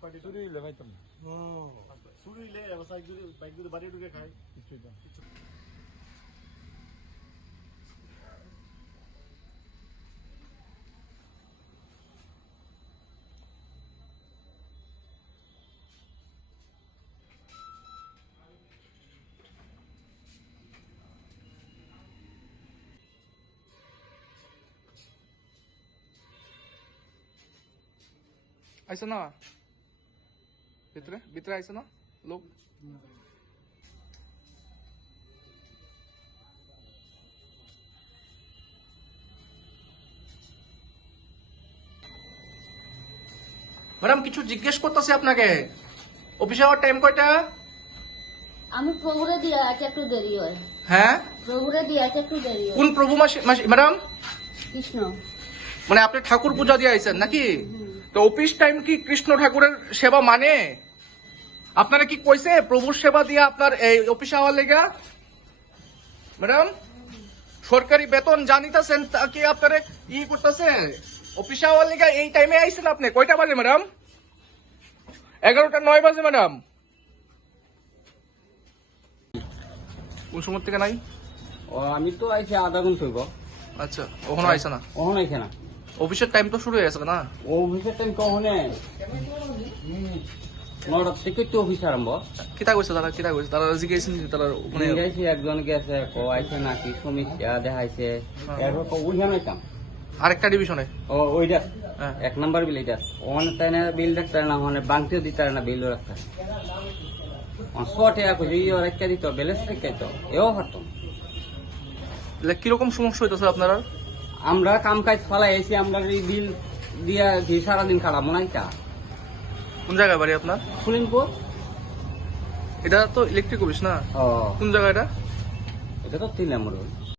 চুরি হইলে পাইতাম না। চুরি হইলে বাইক যদি বাড়ি ঢুকে খায় কিছুই তো। আইসো না ভিতরে ভিতরে আইসো না লোক ম্যাডাম কিছু জিজ্ঞেস করতেছি আপনাকে অফিসে আওয়ার টাইম কয়টা আমি প্রভুরে দিয়ে আইতে একটু দেরি হয়। হ্যাঁ প্রভুরে দিয়ে আইতে একটু দেরি হয়। কোন প্রভু ম্যাডাম কৃষ্ণ। মানে আপনি ঠাকুর পূজা দিয়ে আইছেন নাকি তো অফিস টাইম কি কৃষ্ণ ঠাকুরের সেবা মানে আপনারা কি কইছে প্রভুর সেবা দিয়ে আপনার এই অফিসে আওয়ার লেগা ম্যাডাম সরকারি বেতন জানিতেছেন তা কি আপনারা ই করতেছে অফিসে আওয়ার লেগা এই টাইমে আইছেন আপনি কয়টা বাজে ম্যাডাম 11টা 9 বাজে ম্যাডাম কোন সময় থেকে নাই ও আমি তো আইছি আধা ঘন্টা হইব। আচ্ছা ওখানে আইছে না ওখানে আইছে না অফিসের টাইম তো শুরু হয়ে গেছে না ও অফিসের টাইম কখনে 9টা থেকে তো অফিস আরম্ভ। কিতা কইছে তারা জিজ্ঞেসেন তারা মানে গেছি একজন গেছে কো আইছে নাকি সমস্যা দেখাইছে এরপর কো ওইখানে আইতাম আরেকটা ডিভিশনে ও ওইটা হ্যাঁ। 1 নাম্বার বিল এটা ওখানে তাই না বিল দেখতে না ওখানে বাংতেও দিতে না বিল রাখতে 100 টাকা কই ইয়ে রাখতে দিত ব্যালেন্স রাখতে তো এও হতো। কিরকম সমস্যা হইতেছে আপনারা আমরা কাম কাজ ফলাই আইছি আমরা এই বিল দিয়া কি সারাদিন খারাপ মনে হয় কা কোন জায়গায় বাড়ি আপনার সুলিমপুর। এটা তো ইলেকট্রিক অফিস না ও কোন জায়গা এটা এটা তো 3 নম্বর